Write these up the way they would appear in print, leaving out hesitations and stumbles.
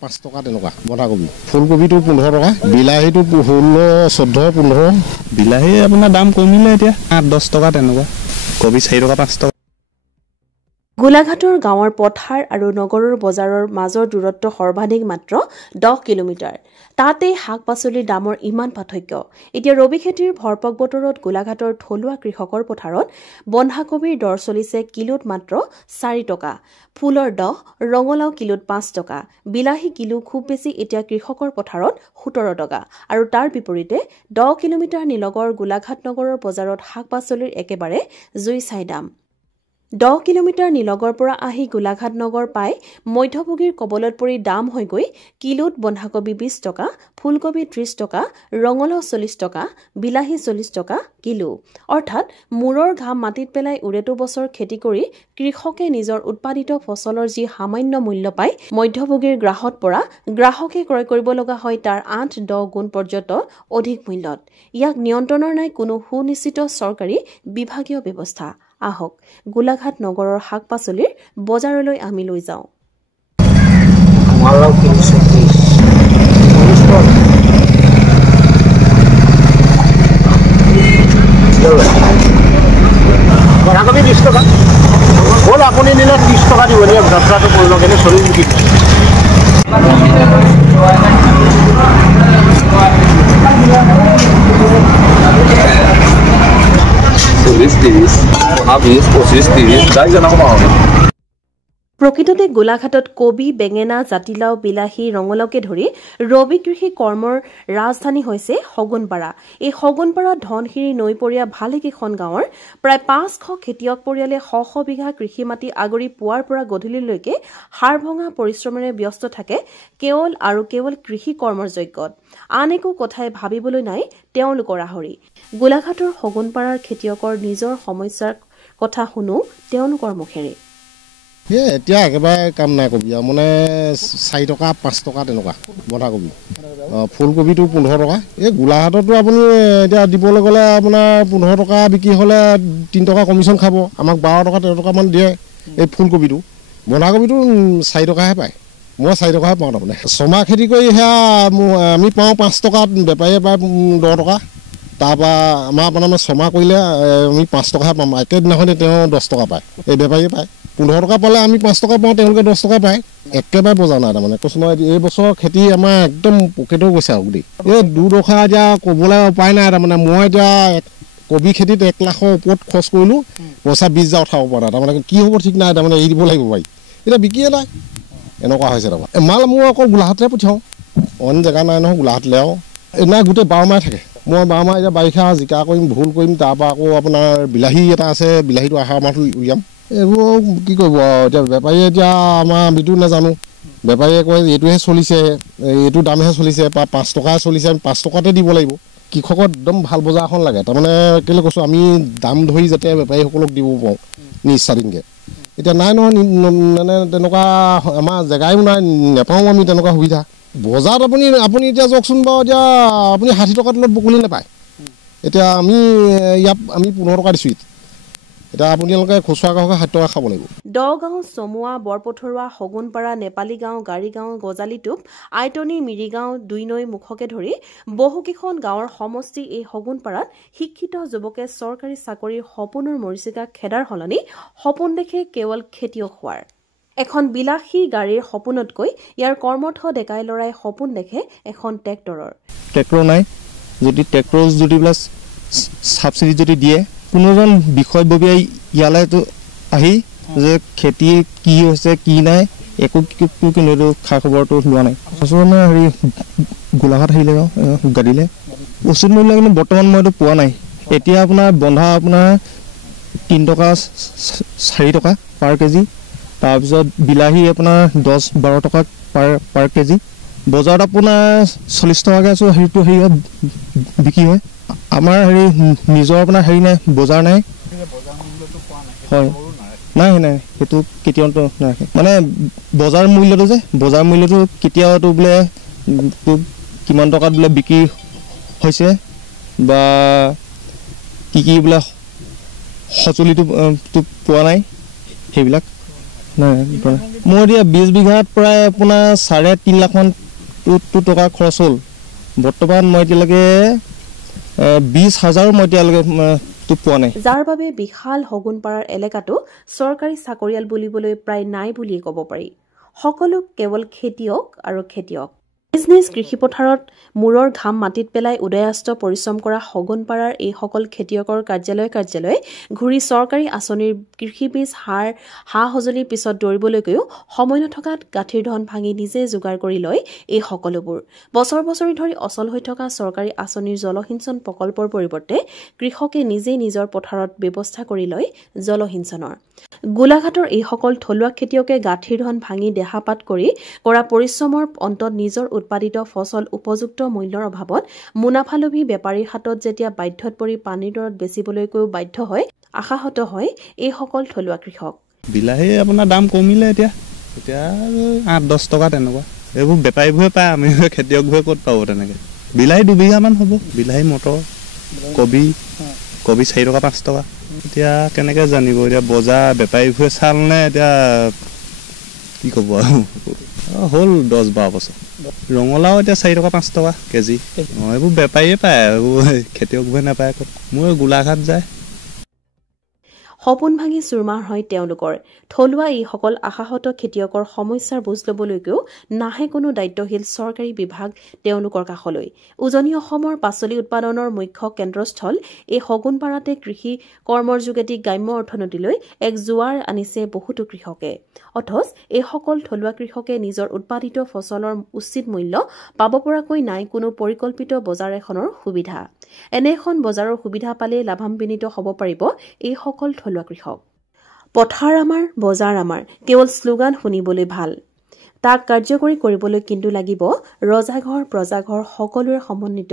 5 টকা তেনেকুৱা বন্ধাকবি ফুলকবিটো 15 টকা বিলাহীটো 16 14 15 বিলাহী আপোনাৰ দাম কমিলে এতিয়া 8-10 টকা তেনেকুৱা কবি 4 টকা 5 টকা গোলাঘাটৰ গাঁৱৰ পথাৰ আৰু নগৰৰ বজাৰৰ মাজৰ দূৰত্ব সৰ্বাধিক মাত্ৰ 10 কিলোমিটাৰ তাতে শাক-পাচলিৰ দামৰ ইমান পাৰ্থক্য এতিয়া ৰবি খেতিৰ ভৰপক বতৰত গোলাঘাটৰ থলুৱা কৃষকৰ পথাৰত বন্ধাকবিৰ দৰ চলিছে কিলোত মাত্ৰ 4 টকা ফুলৰ দহ ৰঙলাও কিলোত 5 টকা বিলাহী কিলো খুব বেছি এতিয়া কৃষকৰ পথাৰত 17 টকা আৰু তাৰ বিপৰীতে 10 কিলোমিটাৰ নিলগৰ গোলাঘাট নগৰৰ বজাৰত শাক-পাচলিৰ একেবাৰে জুই চাই দাম 10 কিলোমিটাৰ নিলগৰ পৰা আহি গোলাঘাট নগৰ পাই মধ্যভোগীৰ কবলত পৰি দাম হৈ গৈ কিলোত বন্ধাকবি 20 টকা ফুলকবি 30 টকা ৰঙলাও 40 টকা বিলাহী 40 টকা কিলো অৰ্থাৎ মূৰৰ ঘাম মাটিত পেলাই উৰেটো বছৰ খেতি কৰি কৃষকে নিজৰ উৎপাদিত ফচলৰ যি সামান্য মূল্য পায় মধ্যভোগীৰ গ্ৰাহত পৰা গ্ৰাহকে ক্ৰয় কৰিব লগা হয় তাৰ 8-10 গুণ পৰ্যন্ত অধিক মূল্যত ইয়াক নিয়ন্ত্ৰণৰ নাই কোনো সুনিশ্চিত চৰকাৰী বিভাগীয় ব্যৱস্থা আহক গোলাঘাট নগৰৰ শাক-পাচলিৰ বজাৰলৈ আমি লৈ যাওঁ বন্ধাকবি 20 টকা বল আপুনি নিলে 30 টকা দিব নে যাত্ৰাটো কৰিব কেনে চলি নেকি 25-30 যাই জানা কমা হবে প্ৰকৃততে গোলাঘাটত কবি বেঙেনা জাতিলাও বিলাহী ৰঙলাওকে ধৰি ৰবি কৃষি কৰ্মৰ ৰাজধানী হৈছে সগুনপাৰা এই সগুনপাৰা ধনশিৰি নৈপৰীয়া ভালেকেইখন গাঁৱৰ প্ৰায় 500 খেতিয়ক পৰিয়ালে শ বিঘা কৃষি মাটি আগৰি পুৱাৰ পৰা গধূলিলৈকে হাড়ভঙা পৰিশ্ৰমেৰে ব্যস্ত থাকে কেৱল কৃষি কৰ্মৰ যজ্ঞত আন একো কথাই ভাবিবলৈ নাই তেওঁলোকৰ আহৰি গোলাঘাটৰ সগুনপাৰাৰ খেতিয়কৰ নিজৰ সমস্যাৰ কথা শুনো তেওঁলোকৰ মুখেৰে এতিয়া একেবাৰে কাম নাই কবি মানে 4 টকা 5 টকা তেনেকুৱা বন্ধাকবি ফুলকবিটো 15 টকা এই গোলাঘাটতো আপুনি এতিয়া দিবলৈ গ'লে আপোনাৰ 15 টকা বিক্ৰী হ'লে 3 টকা কমিশ্যন খাব আমাক 12 টকা 13 টকা মান দিয়ে এই ফুলকবিটো বন্ধাকবিটো 4 টকাহে পায় মই 4 টকাহে পাওঁ তাৰমানে ছমাহ খেতি কৰি সেয়া আমি পাওঁ 5 টকাত বেপাৰীয়ে পায় 10 টকা তাৰপৰা আমাৰ আপোনাৰ ছমাহ কৰিলে আমি 5 টকাহে পাম একেদিনাখনে তেওঁ 10 টকা পায় এই বেপাৰীয়ে পায় 15 টকা পালে আমি 5 টকা পাওঁ তেওঁলোকে 10 টকা পায় একেবাৰে বজা নাই তাৰমানে কৈছোঁ নহয় এই বছৰ খেতি আমাৰ একদম পকেটও গৈছে আৰু দেই এই দুডখা এতিয়া ক'বলৈ উপায় নাই তাৰমানে মই এতিয়া কবি খেতিত 1 লাখৰ ওপৰত খৰচ কৰিলোঁ পইচা 20,000 উঠাব পৰা নাই তাৰমানে কি হ'ব ঠিক নাই তাৰমানে এৰি দিব লাগিব পাৰি এতিয়া বিকিয়ে নাই এনেকুৱা হৈছে তাৰমানে মাল মই অকল গোলাঘাটলৈ পঠিয়াওঁ অইন জেগা নাই নহয় গোলাঘাটলৈ আৰু নাই গোটেই 12 মাহে থাকে মই 12 মাহ এতিয়া বাৰিষা জিকা কৰিম ভুল কৰিম তাৰপৰা আকৌ আপোনাৰ বিলাহী এটা আছে বিলাহীটো আহাৰ মাহটো উলিয়াম এইবোৰ কি কৰিব এতিয়া বেপাৰীয়ে এতিয়া আমাৰ আমিতো নাজানো বেপাৰীয়ে কয় এইটোহে চলিছে এইটো দামহে চলিছে বা 5 টকাহে চলিছে আমি 5 টকাতে দিব লাগিব কৃষকৰ একদম ভাল বজাৰ এখন লাগে তাৰমানে কেলৈ কৈছোঁ আমি দাম ধৰি যাতে বেপাৰীসকলক দিব পাৰোঁ নিস্বাধীনকৈ এতিয়া নাই নহয় মানে তেনেকুৱা আমাৰ জেগায়ো নাই নাপাওঁ আমি তেনেকুৱা সুবিধা বজাৰত আপুনি এতিয়া যাওকচোন বাৰু এতিয়া আপুনি 60 টকাৰ তলত বকলি নাপায় এতিয়া আমি ইয়াত আমি 15 টকা দিছোঁ এতিয়া আপোনালোকে খুচুৰা গ্ৰাহকে 60 টকা খাব লাগিব দগাঁও চমুৱা বৰপথৰুৱা সগুনপাৰা নেপালী গাঁও গাড়ীগাঁও গজালিটোপ আইটনি মিৰিগাঁও দুইনৈ মুখকে ধৰি বহুকেইখন গাঁৱৰ সমষ্টি এই সগুনপাৰাত শিক্ষিত যুৱকে চৰকাৰী চাকৰিৰ সপোনৰ মৰিচিকা খেদাৰ সলনি সপোন দেখে কেৱল খেতিয়ক হোৱাৰ এখন বিলাসী গাড়ীৰ সপোনতকৈ ইয়াৰ কৰ্মঠ ডেকাই লৰাই সপোন দেখে এখন ট্ৰেক্টৰ নাই যদি ট্ৰেক্টৰ যদি বোলে সাবসিডি যদি দিয়ে কোনোজন বিষয়ববীয়াই ইয়ালৈ আহি যে খেতি কি হৈছে কি নাই একো কিন্তু খা খবৰটো লোৱা নাই আচলতে হেৰি গোলাঘাট আহিলে গাড়ীলে উচিত মূল্য কিন্তু বৰ্তমান মইতো পোৱা নাই এতিয়া আপোনাৰ বন্ধা আপোনাৰ 3 টকা 4 টকা পাৰ কেজি তাৰপিছত বিলাহী আপোনাৰ 10-12 টকা পাৰ কেজি বজাৰত আপোনাৰ 40 টকাকৈ আছো হেৰিটো হেৰিয়াত বিক্ৰী হয় আমাৰ হেৰি নিজৰ আপোনাৰ হেৰি নাই বজাৰ নাই হয় নাই সেইটো কেতিয়াও নাৰাখে মানে বজাৰ মূল্যটো কেতিয়াওতো বোলে কিমান টকাত বোলে বিক্ৰী হৈছে বা কি বোলে সঁজুলিটো পোৱা নাই সেইবিলাক নাই মোৰ এতিয়া 20 বিঘাত প্ৰায় আপোনাৰ 3.5 লাখ মান টকা খৰচ হ'ল বৰ্তমান মই এতিয়ালৈকে 20,000 মই এতিয়ালৈকে পোৱা নাই যাৰ বাবে বিশাল হগুনপাৰাৰ এলেকাটো চৰকাৰী চাকৰিয়াল বুলিবলৈ প্ৰায় নাই বুলিয়ে ক'ব পাৰি সকলো কেৱল খেতিয়ক আৰু খেতিয়ক বিজনেছ কৃষিপথাৰত মূৰৰ ঘাম মাটিত পেলাই উদয়াস্ত পৰিশ্ৰম কৰা হগুনপাৰাৰ এই সকল খেতিয়কৰ কাৰ্যালয় ঘূৰি চৰকাৰী আঁচনিৰ কৃষি বীজ সাৰ সঁজুলিৰ পিছত দৌৰিবলৈকৈও সময় নথকাত গাঁঠিৰ ধন ভাঙি নিজে যোগাৰ কৰি লয় এই সকলোবোৰ বছৰ বছৰি ধৰি অচল হৈ থকা চৰকাৰী আঁচনিৰ জলসিঞ্চন প্ৰকল্পৰ পৰিৱৰ্তে কৃষকে নিজেই নিজৰ পথাৰত ব্যৱস্থা কৰি লয় জলসিঞ্চনৰ গোলাঘাটৰ এই সকল থলুৱা খেতিয়কে গাঁঠিৰ ধন ভাঙি দেহাপাত কৰি কৰা পৰিশ্ৰমৰ অন্তত নিজৰ উৎপাদিত ফচল উপযুক্ত মূল্যৰ অভাৱত মুনাফালোভী বেপাৰীৰ হাতত যেতিয়া বাধ্যত পৰি পানীৰ দৰত বেচিবলৈকৈও বাধ্য হয় আশাহত হয় এই সকল থলুৱা কৃষক বিলাহী আপোনাৰ দাম কমিলে এতিয়া 8-10 টকা তেনেকুৱা এইবোৰ বেপাৰীবোৰে পায় আমি খেতিয়কবোৰে ক'ত পাব তেনেকৈ বিলাহী 2 বিঘামান হ'ব বিলাহী মটৰ কবি 4 টকা 5 টকা এতিয়া কেনেকৈ জানিব এতিয়া বজাৰ বেপাৰীবোৰে চালনে এতিয়া কি ক'ব আৰু হ'ল 10-12 বছৰ ৰঙালাও এতিয়া 4 টকা 5 টকা কেজি এইবোৰ বেপাৰীয়ে পায় এইবোৰ খেতিয়কবোৰে নাপায় ক'ত মোৰ গোলাঘাট যায় সপোন ভাঙি চুৰমাৰ হয় তেওঁলোকৰ থলুৱা এইসকল আশাহত খেতিয়কৰ সমস্যাৰ বুজ ল'বলৈকৈও নাহে কোনো দায়িত্বশীল চৰকাৰী বিভাগ তেওঁলোকৰ কাষলৈ উজনি অসমৰ পাচলি উৎপাদনৰ মুখ্য কেন্দ্ৰস্থল এই হগুনপাৰাতে কৃষি কৰ্মৰ যোগেদি গ্ৰাম্য অৰ্থনীতিলৈ এক জোৱাৰ আনিছে বহুতো কৃষকে অথচ এই সকল থলুৱা কৃষকে নিজৰ উৎপাদিত ফচলৰ উচিত মূল্য পাব পৰাকৈ নাই কোনো পৰিকল্পিত বজাৰ এখনৰ সুবিধা এনে এখন বজাৰৰ সুবিধা পালে লাভান্বিত হ'ব পাৰিব এই সকল থলুৱা কৃষক পথাৰ আমাৰ বজাৰ আমাৰ কেৱল শ্লোগান শুনিবলৈ ভাল তাক কাৰ্যকৰী কৰিবলৈ কিন্তু লাগিব ৰজাঘৰ প্ৰজাঘৰ সকলোৰে সমন্বিত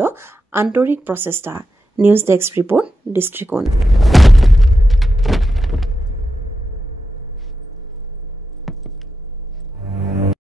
আন্তৰিক প্ৰচেষ্টা নিউজ ডেস্ক ৰিপৰ্ট দৃষ্টিকোণ